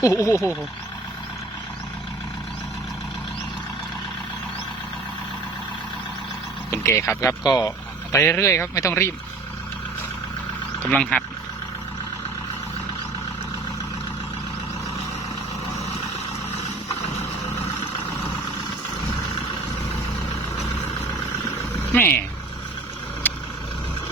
โอ้โหคนเก๋ครับครับก็ไปเรื่อยครับ ไม่ต้องรีบกำลังหัดแม่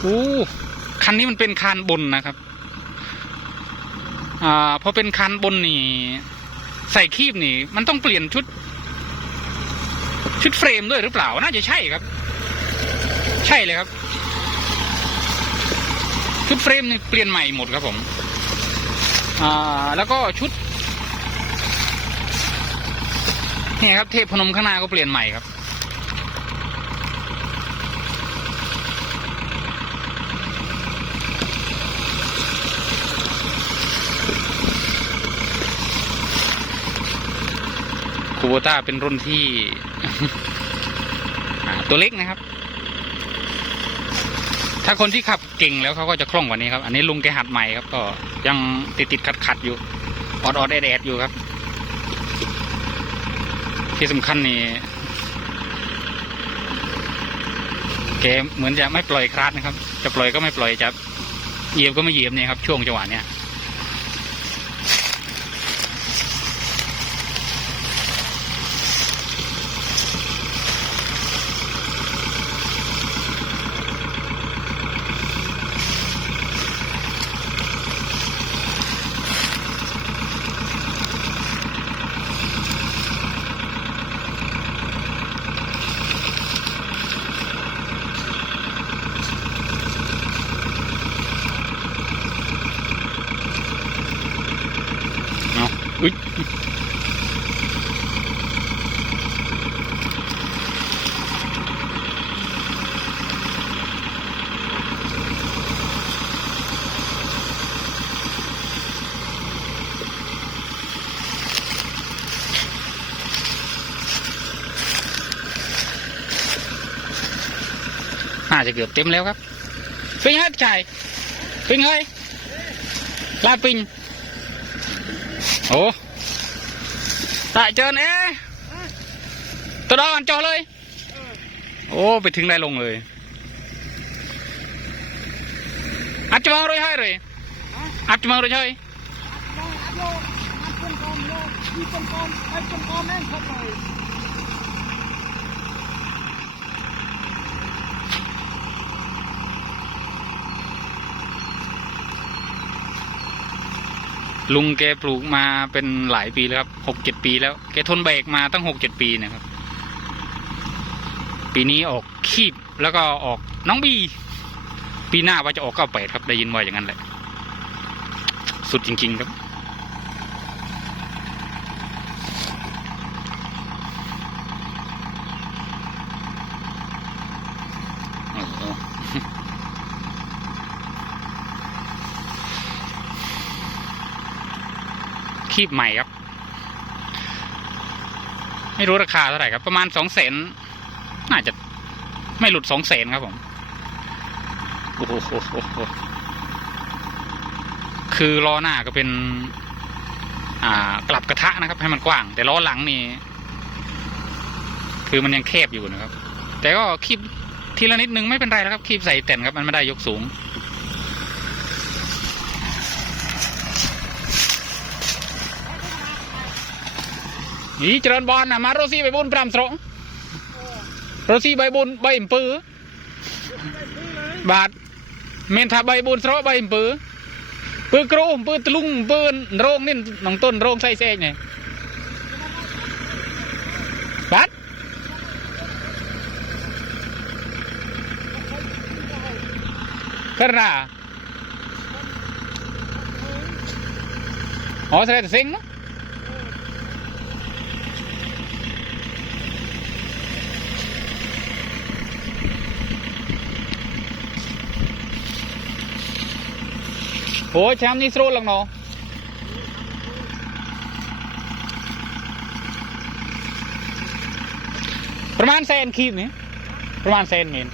โอ้คันนี้มันเป็นคานบนนะครับ อ่าพอเป็นคันบนนี่ ใส่คีบนี่ มันต้องเปลี่ยนชุด ชุดเฟรมด้วยหรือเปล่า น่าจะใช่ครับ ใช่เลยครับ ชุดเฟรมนี่เปลี่ยนใหม่หมดครับผม อ่า แล้วก็ชุดเนี่ยครับเทพพนมข้างหน้าก็เปลี่ยนใหม่ครับ โบต้าเป็นรุ่นที่ ตัวเล็กนะครับ ถ้าคนที่ขับเก่งแล้วเขาก็จะคล่องกว่านี้ครับ อันนี้ลุงแกหัดใหม่ครับ ก็ยังติดติดขัดขัดอยู่ ออดออดแอดแอดอยู่ครับ ที่สำคัญนี่แกเหมือนจะไม่ปล่อยคลาสนะครับ จะปล่อยก็ไม่ปล่อยจะเหยียบก็ไม่เหยียบเนี่ยครับ ช่วงจังหวะเนี้ย อาอุ้ยน่าจะเกือบเต็มแล้วครับฟิงให้ชายฟิงเฮ้ยลาปิง โอ้ตายเจอเอ๊ะตัวดอนจอเลย โอ้ ไปถึงได้ลงเลย อัดจะมองเลยให้เลยอัดจะมองเลยใช่ ลุงแกปลูกมาเป็นหลายปีแล้วครับหกเจ็ดปีแล้ว แกทนเบรกมาตั้งหกเจ็ดปีนะครับ ปีนี้ออกคีบแล้วก็ออกน้องบี ปีหน้าว่าจะออกเก้าแปดครับได้ยินว่าอย่างนั้นแหละ สุดจริง ๆ ครับ คีบใหม่ครับ ไม่รู้ราคาเท่าไหร่ครับ ประมาณสองแสนน่าจะไม่หลุดสองแสนครับผมโอ้โหคือล้อหน้าก็เป็น อ่ากลับกระทะนะครับ ให้มันกว้าง แต่ล้อหลังนี่คือมันยังแคบอยู่นะครับ แต่ก็คีบทีละนิดนึงไม่เป็นไรแล้วครับคีบใส่แต่นครับมันไม่ได้ยกสูง นี่เจริญบอลนะมาโรซี่ใบบุญปรามสรงโรซี่ใบบุญใบอิมปือบาทเมนทาใบบุญสระใบอิมปือปือกรูปือตลุงปืนโรงนี่น้องต้นโรงใส่เสกเนี่ยบาทกระนาอ๋อแสดงแต่เซ็งเนอะ โอ้ยแชมป์นี่สรุปหลังเนาะประมาณแสนขีดนี่ประมาณแสนเมน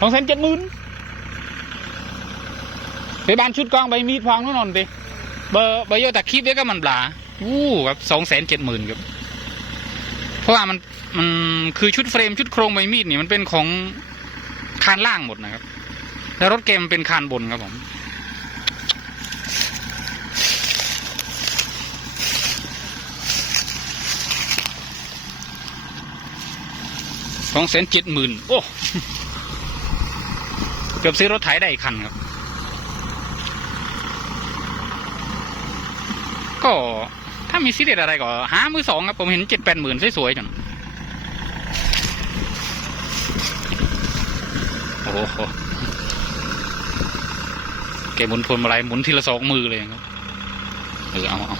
สองแสนเจ็ดหมื่นไปบ้านชุดกองใบมีดฟังนู่นนอนไปเบอร์เบอร์โยตาคลิปเนี้ยก็มันบลาอู้ครับสองแสนเจ็ดหมื่นครับ เพราะว่ามันมันคือชุดเฟรมชุดโครงใบมีดนี่มันเป็นของคานล่างหมดนะครับ แล้วรถเกมเป็นคานบนครับผมสองแสนเจ็ดหมื่นโอ้ เกือบซื้อรถไถได้อีกคันครับ ก็ถ้ามีซีเรียสอะไรก็ หามือสองครับ ผมเห็นเจ็ดแปดหมื่นสวยๆจังโอ้โห กหมุนพวงมาลัยหมุนทีละสองมือเลยครับเออเอาเอา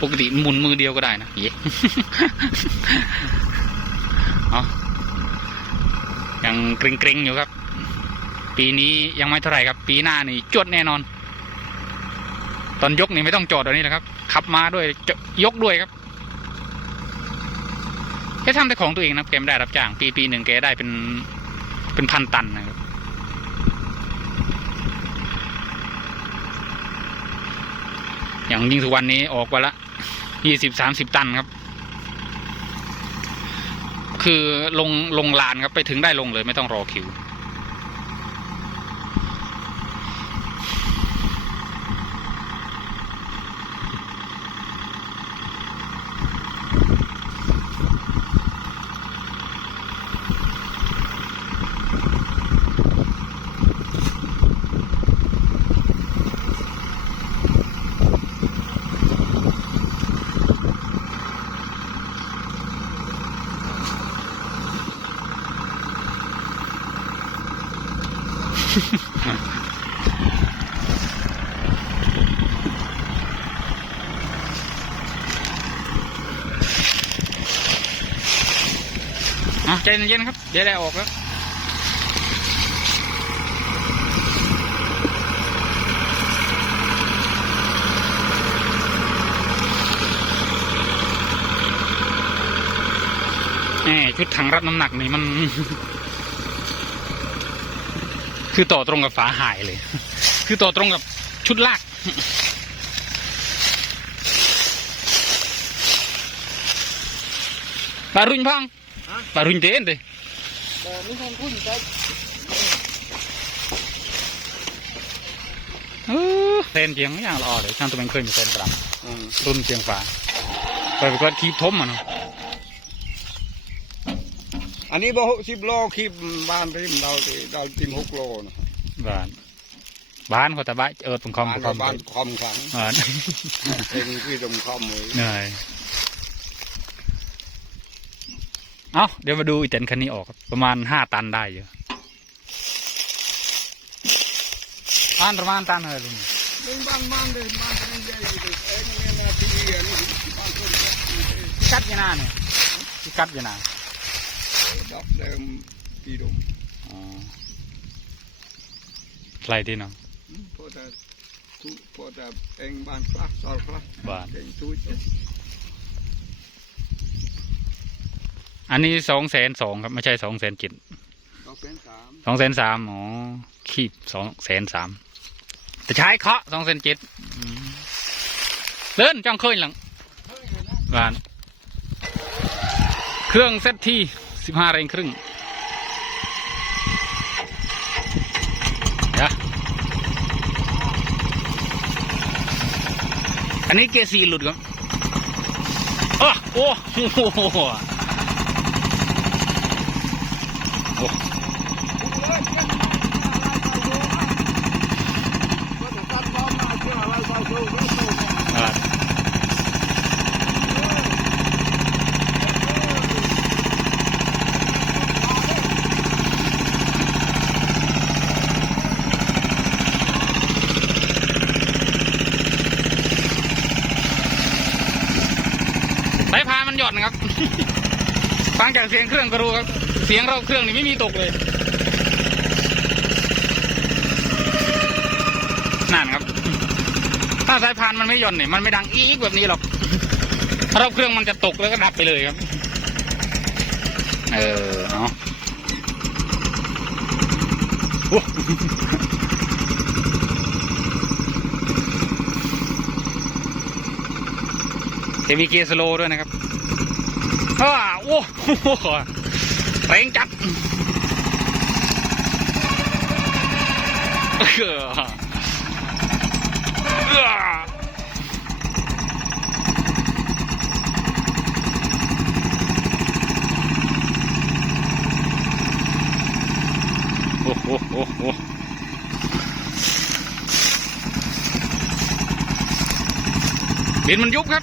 ปกติหมุนมือเดียวก็ได้นะเย้เอายังเกรงๆอยู่ครับ ปีนี้ยังไม่เท่าไหร่ครับ ปีหน้านี่จวดแน่นอน ตอนยกนี่ไม่ต้องจอดตอนนี้นะครับ ขับมาด้วยยกด้วยครับแค่ทำแต่ของตัวเองนะแกไม่ได้รับจ้าง ปีปีหนึ่งแกได้เป็นเป็นพันตันนะครับ อย่างยิ่งทุกวันนี้ออกวันละยี่สิบสามสิบตันครับ คือลงลงลานครับไปถึงได้ลงเลยไม่ต้องรอคิว อะใจเย็นๆครับ เดี๋ยวได้ออกแล้วชุดถังรับน้ำหนักนี่มัน คือต่อตรงกับฝาหายเลย คือต่อตรงกับชุดลากปลารุ่นพังฮะปลารุ่นเต้นเลยแต่ไม่ใช่พุ่นแต่เออเต้นเจียงอย่างละออเลยช่างตัวเป็นเคยมีเต้นปรำอืมรุ่นเจียงฝาไปไปก็คีบทมอะเนาะ อันนี้บ่หกสิบโลคีบบ้านที่เราที่เราติมหกโลนะบ้านบ้านเขาแต่บ้านเออผมคอมบ้านคอมบ้านคอมขังบ้านเองที่ตรงคอมเลยเหนื่อยเอาเดี๋ยวมาดูอีเต็นคันนี้ออกครับประมาณห้าตันได้อยู่อ่านประมาณตันอะไรลุงเป็นบ้านบ้านเลยบ้านเป็นใหญ่เลยเองเนี่ยนะที่นี่อันนี้บ้านคนก็พิกัดอยังนาเนี่ยพิกัดอยังนา ดอกเดิมปีดมอ๋อใครที่เนาะพอแต่ทุพอแต่เองบ้านคลาสซอลคลาสบ้านเองทุจอันนี้สองแสนสองครับ ไม่ใช่สองแสนเจ็ดดอกเป็นสามสองแสนสามอ๋อขีบสองแสนสามแต่ใช้เคาะสองแสนเจ็ดเดินจ้องเคยหลังบ้าน เครื่องเซตที่ สิบห้าแรงครึ่งนะอันนี้เกยร์ซีหลุดครับโอ้โอ้โหโอ้โห จากเสียงเครื่องก็รู้ครับ เสียงเราเครื่องนี่ไม่มีตกเลย นั่นครับ ถ้าสายพานมันไม่ย่อนเนี่ยมันไม่ดังอีกแบบนี้หรอกเราเครื่องมันจะตกแล้วก็ดับไปเลยครับ เออเอาจะมีเกียร์สโลด้วยนะครับ อ้าโอ้โหเร่งจัดเออเออโอ้โหโอ้โหดินมันยุบครับ